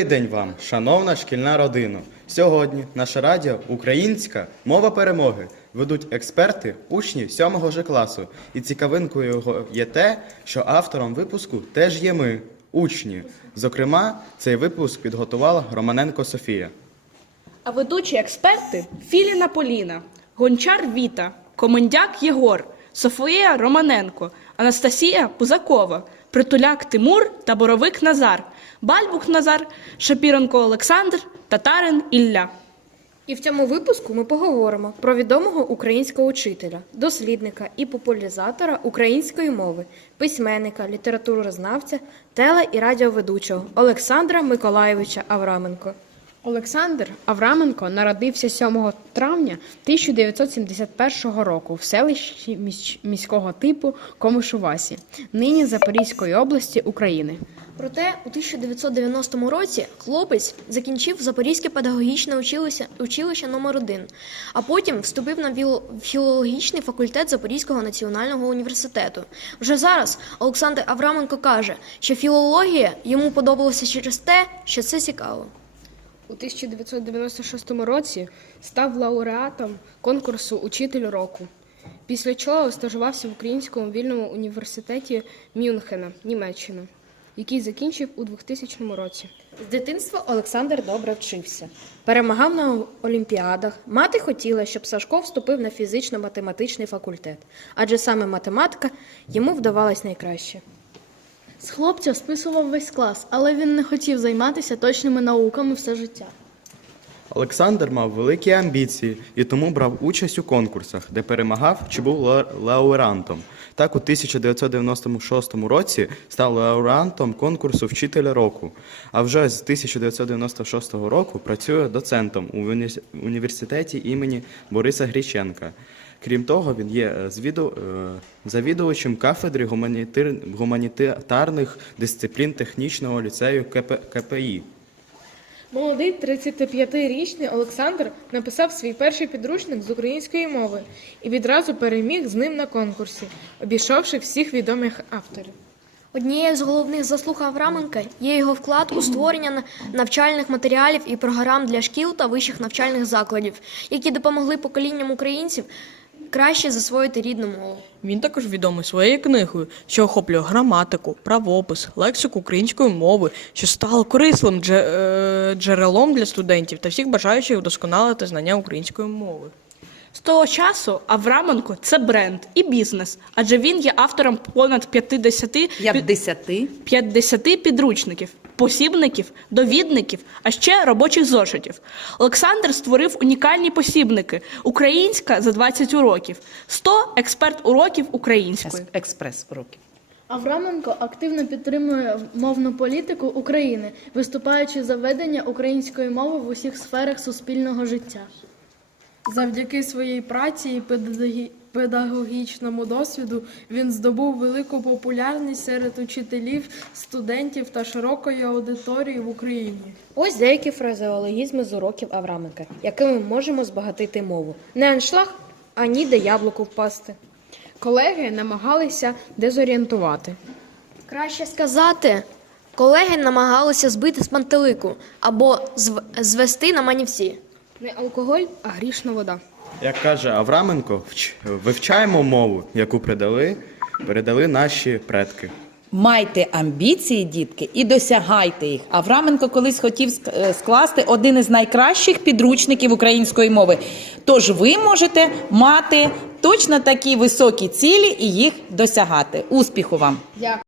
Добрий день вам, шановна шкільна родина. Сьогодні наше радіо Українська мова перемоги ведуть експерти, учні 7 ж класу. І цікавинкою його є те, що автором випуску теж є ми, учні. Зокрема, цей випуск підготувала Романенко Софія. А ведучі експерти Філіна Поліна, Гончар Віта, Комендяк Єгор, Софія Романенко, Анастасія Пузакова, Притуляк Тимур та Боровик Назар, Бальбук Назар, Шапіронко Олександр, Татарин Ілля. І в цьому випуску ми поговоримо про відомого українського учителя, дослідника і популяризатора української мови, письменника, літературознавця, теле- і радіоведучого Олександра Миколайовича Авраменко. Олександр Авраменко народився 7 травня 1971 року в селищі місь- міського типу Комишувасі, нині Запорізької області України. Проте у 1990 році хлопець закінчив Запорізьке педагогічне училище, училище номер 1 а потім вступив на філологічний факультет Запорізького національного університету. Вже зараз Олександр Авраменко каже, що філологія йому подобалася через те, що це цікаво. У 1996 році став лауреатом конкурсу Учитель року. Після чого стажувався в Українському вільному університеті Мюнхена, Німеччина, який закінчив у 2000 році. З дитинства Олександр добре вчився. Перемагав на олімпіадах. Мати хотіла, щоб Сашко вступив на фізично-математичний факультет, адже саме математика йому вдавалась найкраще. З хлопця списував весь клас, але він не хотів займатися точними науками все життя. Олександр мав великі амбіції і тому брав участь у конкурсах, де перемагав чи був ла- лауреантом. Так, у 1996 році став лауреантом конкурсу Вчителя року. А вже з 1996 року працює доцентом у університеті імені Бориса Гріченка. Крім того, він є е, звіду- е, завідувачем кафедри гуманітарних дисциплін технічного ліцею КП, КПІ. Молодий 35-річний Олександр написав свій перший підручник з української мови і відразу переміг з ним на конкурсі, обійшовши всіх відомих авторів. Однією з головних заслуг Авраменка є його вклад у створення навчальних матеріалів і програм для шкіл та вищих навчальних закладів, які допомогли поколінням українців краще засвоїти рідну мову. Він також відомий своєю книгою, що охоплює граматику, правопис, лексику української мови, що стало корисним дже- е, джерелом для студентів та всіх бажаючих вдосконалити знання української мови. З того часу Авраменко це бренд і бізнес, адже він є автором понад 50 50. 50 підручників, посібників, довідників, а ще робочих зошитів. Олександр створив унікальні посібники Українська за 20 уроків, 100 експерт уроків української. Експрес уроків. Авраменко активно підтримує мовну політику України, виступаючи за ведення української мови в усіх сферах суспільного життя. Завдяки своїй праці і педагогічному досвіду він здобув велику популярність серед учителів, студентів та широкої аудиторії в Україні. Ось деякі фразеологізми з уроків Авраменка, якими ми можемо збагатити мову. Не аншлаг, а ніде яблуку впасти. Колеги намагалися дезорієнтувати. Краще сказати, колеги намагалися збити з пантелику або зв- звести на манівці. Не алкоголь, а грішна вода. Як каже Авраменко, вч- вивчаємо мову, яку передали, передали наші предки. Майте амбіції, дітки, і досягайте їх. Авраменко колись хотів е, скласти один із найкращих підручників української мови. Тож ви можете мати точно такі високі цілі і їх досягати. Успіху вам! Дякую.